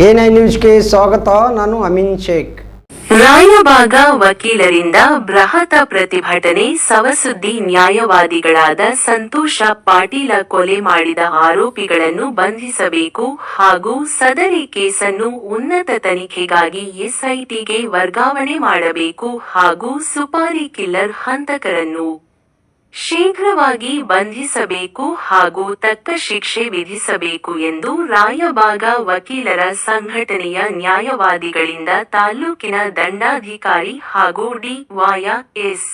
A ನ್ಯೂಸ್ಗೆ ಸ್ವಾಗತ, ನಾನು ಅಮಿನ್ ಶೇಖ್. ರಾಯಬಾಗ ವಕೀಲರಿಂದ ಬೃಹತ ಪ್ರತಿಭಟನೆ ಸವಸುದ್ದಿ ನ್ಯಾಯವಾದಿಗಳಾದ ಸಂತೋಷ ಪಾಟೀಲ ಕೊಲೆ ಮಾಡಿದ ಆರೋಪಿಗಳನ್ನು ಬಂಧಿಸಬೇಕು ಹಾಗೂ ಸದರಿ ಕೇಸನ್ನು ಉನ್ನತ ತನಿಖೆಗಾಗಿ ಎಸ್ಐಟಿಗೆ ವರ್ಗಾವಣೆ ಮಾಡಬೇಕು ಹಾಗೂ ಸುಪಾರಿ ಕಿಲ್ಲರ್ ಹಂತಕರನ್ನು ಶೀಘ್ರವಾಗಿ ಬಂಧಿಸಬೇಕು ಹಾಗೂ ತಕ್ಕ ಶಿಕ್ಷೆ ವಿಧಿಸಬೇಕು ಎಂದು ರಾಯಬಾಗ ವಕೀಲರ ಸಂಘಟನೆಯ ನ್ಯಾಯವಾದಿಗಳಿಂದ ತಾಲೂಕಿನ ದಂಡಾಧಿಕಾರಿ ಹಾಗೂ ಡಿ ವಾಯ ಎಸ್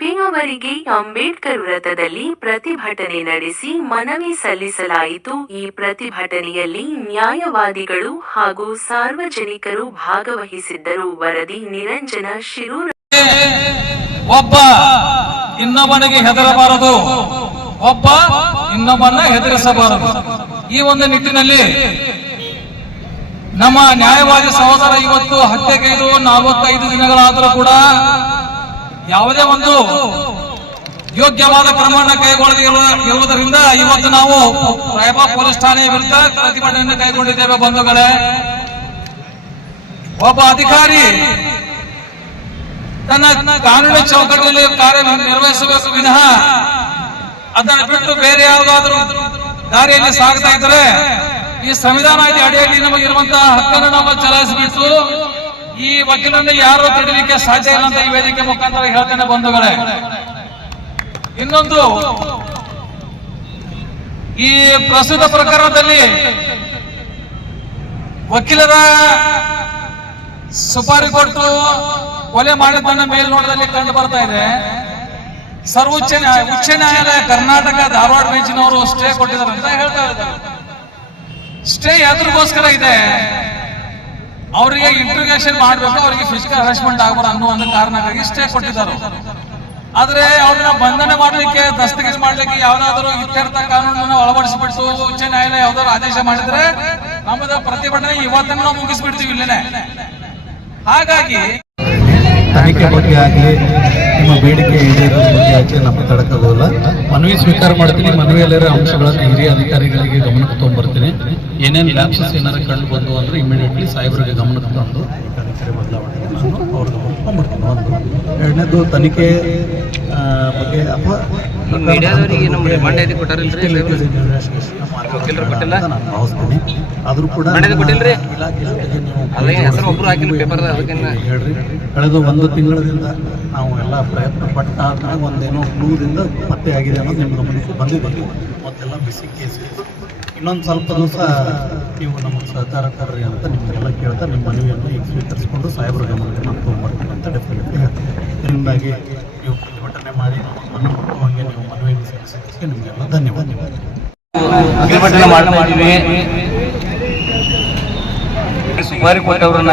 ಪಿ ಅವರಿಗೆ ಅಂಬೇಡ್ಕರ್ ವೃತ್ತದಲ್ಲಿ ಪ್ರತಿಭಟನೆ ನಡೆಸಿ ಮನವಿ ಸಲ್ಲಿಸಲಾಯಿತು. ಈ ಪ್ರತಿಭಟನೆಯಲ್ಲಿ ನ್ಯಾಯವಾದಿಗಳು ಹಾಗೂ ಸಾರ್ವಜನಿಕರು ಭಾಗವಹಿಸಿದ್ದರು. ವರದಿ ನಿರಂಜನ ಶಿರೂರ ಒಬ್ಬ ಇನ್ನೊಬ್ಬನಿಗೆ ಹೆದರಬಾರದು. ಒಬ್ಬ ಇನ್ನೊಬ್ಬನ ಹೆದರಿಸಬಾರದು. ಈ ಒಂದು ನಿಟ್ಟಿನಲ್ಲಿ ನಮ್ಮ ನ್ಯಾಯವಾದಿ ಸಹೋದರ ಇವತ್ತು ಹತ್ಯೆಗೈದು ನಲವತ್ತೈದು ದಿನಗಳಾದರೂ ಕೂಡ ಯಾವುದೇ ಒಂದು ಯೋಗ್ಯವಾದ ಕ್ರಮವನ್ನು ಕೈಗೊಳ್ಳದಿರುವ ಇವತ್ತು ನಾವು ರಾಯಬಾಗ್ ಪೊಲೀಸ್ ಠಾಣೆಯ ವಿರುದ್ಧ ಪ್ರತಿಭಟನೆಯನ್ನು ಕೈಗೊಂಡಿದ್ದೇವೆ ಬಂಧುಗಳೇ. ಒಬ್ಬ ಅಧಿಕಾರಿ ತನ್ನ ಕಾನೂನು ಚೌಕಟ್ಟಿನಲ್ಲಿ ಕಾರ್ಯ ನಿರ್ವಹಿಸಬೇಕು ವಿನಃ ಅದನ್ನು ಬಿಟ್ಟು ಬೇರೆ ಯಾವುದಾದ್ರೂ ದಾರಿಯಲ್ಲಿ ಸಾಗ್ತಾ ಇದ್ರೆ ಈ ಸಂವಿಧಾನದ ಅಡಿಯಲ್ಲಿ ನಮಗಿರುವಂತಹ ಹಕ್ಕನ್ನು ನಾವು ಚಲಾಯಿಸಿಬಿಟ್ಟು ಈ ವಕೀಲನ್ನು ಯಾರು ತಡೀಲಿಕ್ಕೆ ಸಾಧ್ಯ ಇಲ್ಲ ಅಂತ ಈ ವೇದಿಕೆ ಮುಖಾಂತರ ಹೇಳ್ತೇನೆ ಬಂಧುಗಳೇ. ಇನ್ನೊಂದು, ಈ ಪ್ರಸ್ತುತ ಪ್ರಕರಣದಲ್ಲಿ ವಕೀಲರ ಸುಪಾರಿ ಕೊಟ್ಟು ಕೊಲೆ ಮಾಡಿದ್ದನ್ನ ಮೇಲ್ನೋಟದಲ್ಲಿ ಕಂಡು ಬರ್ತಾ ಇದೆ. ಸರ್ವೋಚ್ಚ ನ್ಯಾಯ ಉಚ್ಚ ನ್ಯಾಯಾಲಯ ಕರ್ನಾಟಕ ಧಾರವಾಡ ಬೆಂಚಿನವರು ಸ್ಟೇ ಕೊಟ್ಟಿದ್ದಾರೆ ಅಂತ ಹೇಳ್ತಾ ಇದ್ದಾರೆ. ಸ್ಟೇ ಯಾತ್ರಗೋಸ್ಕರ ಇದೆ. ಅವರಿಗೆ ಇಂಟ್ರಿಗೇಷನ್ ಮಾಡಬೇಕು, ಅವರಿಗೆ ಫಿಸಿಕಲ್ ಅರೆಸ್ಟ್ಮೆಂಟ್ ಆಗಬಾರ ಅನ್ನೋ ಒಂದು ಕಾರಣಕ್ಕಾಗಿ ಸ್ಟೇ ಕೊಟ್ಟಿದ್ದಾರೆ. ಆದ್ರೆ ಅವ್ರನ್ನ ಬಂಧನ ಮಾಡಲಿಕ್ಕೆ ದಸ್ತಗಿರಿ ಮಾಡ್ಲಿಕ್ಕೆ ಯಾವ್ದಾದ್ರು ಇತ್ಯರ್ಥ ಕಾನೂನನ್ನು ಅಳವಡಿಸಿಬಿಟ್ಟು ಉಚ್ಚ ನ್ಯಾಯಾಲಯ ಯಾವ್ದಾದ್ರು ಆದೇಶ ಮಾಡಿದ್ರೆ ನಮ್ಮದ ಪ್ರತಿಭಟನೆ ಇವತ್ತನ್ನು ನಾವು ಮುಗಿಸ್ಬಿಡ್ತೀವಿ ಇಲ್ಲೇನೆ. ಹಾಗಾಗಿ ತನಿಖೆ ಬಗ್ಗೆ ಆಗಲಿ ನಿಮ್ಮ ಬೇಡಿಕೆ ಈಡೇರೋದ್ರ ಬಗ್ಗೆ ಆಗಲಿ ನಮ್ಮ ತಡಕಾಗೋಲ್ಲ ಮನವಿ ಸ್ವೀಕಾರ ಮಾಡ್ತೀನಿ ಮನವಿಯಲ್ಲಿರೋ ಅಂಶಗಳನ್ನು ಹಿರಿಯ ಅಧಿಕಾರಿಗಳಿಗೆ ಗಮನಕ್ಕೆ ತೊಗೊಂಡ್ಬರ್ತೀನಿ. ಏನೇನು ಲ್ಯಾಪ್ಸಸ್ ಏನಾರು ಕಂಡು ಬಂದು ಅಂದ್ರೆ ಇಮಿಡಿಯೇಟ್ಲಿ ಸಾಹೇಬರಿಗೆ ಗಮನಕ್ಕೆ ತಂದು ಎರಡನೇದು ತನಿಖೆ ಬಗ್ಗೆ ಅಥವಾ ನಮ್ಮ ವಕೀಲರು ಕೊಟ್ಟಿಲ್ಲ? ಭಾವಿಸ್ತೀನಿ. ಆದ್ರೂ ಕೂಡ ಕೊಟ್ಟಿಲ್ರಿ? ಅದೇ ಹೆಸರು ಒಬ್ರು ಹಾಕಿಲ್ಲ ಪೇಪರ್ ಅದಕ್ಕಿನ್ನ ಹೇಳ್ರಿ. ಕಳೆದ ಒಂದು ತಿಂಗಳಿಂದ ನಾವು ಎಲ್ಲ ಪ್ರಯತ್ನ ಪಟ್ಟ ಆದಾಗ ಒಂದೇನೋ ಕ್ಲೂದಿಂದ ಪತ್ತೆ ಆಗಿದೆ ಅನ್ನೋದು ನಿಮ್ಮ ಗಮನಕ್ಕೆ ಬಂದು ಬಂದು ಮತ್ತೆಲ್ಲ ಬಿಸಿ ಕೇಸ್ ಇತ್ತು ಇನ್ನೊಂದು ಸ್ವಲ್ಪ ದಿವಸ ನೀವು ನಮಗೆ ಸಹಕಾರ ಕರ್ರಿ ಅಂತ ನಿಮಗೆಲ್ಲ ಕೇಳ್ತಾ ನಿಮ್ಮ ಮನವಿಯನ್ನು ಈಗ ಸ್ವೀಕರಿಸಿಕೊಂಡು ಸಾಹೇಬ್ರ ಗಮನಕ್ಕೆ ನಾನು ತೊಗೊಂಡ್ಬರ್ತೀನಿ ಅಂತ ಡೆಫಿನೆಟ್ಲಿ ಹೇಳ್ತೀನಿ. ಇದರಿಂದಾಗಿ ನೀವು ಪ್ರತಿಭಟನೆ ಮಾಡಿ ನಮ್ಮನ್ನು ಹಾಗೆ ನೀವು ಮನವಿಯನ್ನು ಸಲ್ಲಿಸಿದ್ದಕ್ಕೆ ನಿಮಗೆಲ್ಲ ಧನ್ಯವಾದ ಪ್ರತಿಭಟನೆ ಮಾಡಿ ಮಾಡಿದ್ವಿ ಸುಪಾರಿ ಕೊಟ್ಟವ್ರನ್ನ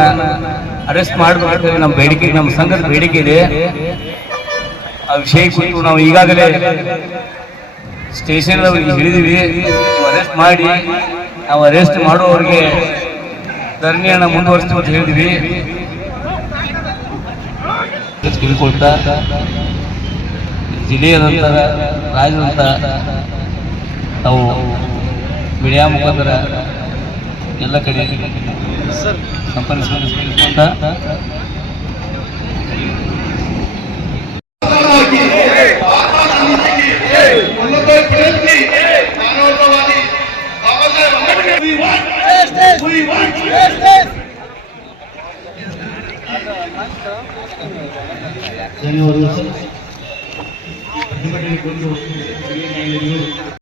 ಅರೆಸ್ಟ್ ಮಾಡಬೇಕು ನಮ್ಮ ಬೇಡಿಕೆ ನಮ್ಮ ಸಂಘದ ಬೇಡಿಕೆ ಇದೆ. ಆ ವಿಷಯ ಕುರಿತು ನಾವು ಈಗಾಗಲೇ ಸ್ಟೇಷನ್ ಹಿಡಿದಿವಿ ಅರೆಸ್ಟ್ ಮಾಡಿ ನಾವು ಅರೆಸ್ಟ್ ಮಾಡುವವರಿಗೆ ಧರಣಿಯನ್ನು ಮುಂದುವರಿಸ್ತೀವಿ ಅಂತ ಹೇಳಿದ್ವಿ. ತಿಳ್ಕೊಳ್ತಾ ಜಿಲ್ಲೆಯಾದಂಥ ರಾಜ್ಯದಂಥ ನಾವು ಮೀಡಿಯಾ ಮುಖಾಂತರ ಎಲ್ಲ ಕಡೆ ಸಂಪರ್ಕಿಸ್ಕೊಂಡ ಧನ್ಯವಾದಗಳು ಸರ್.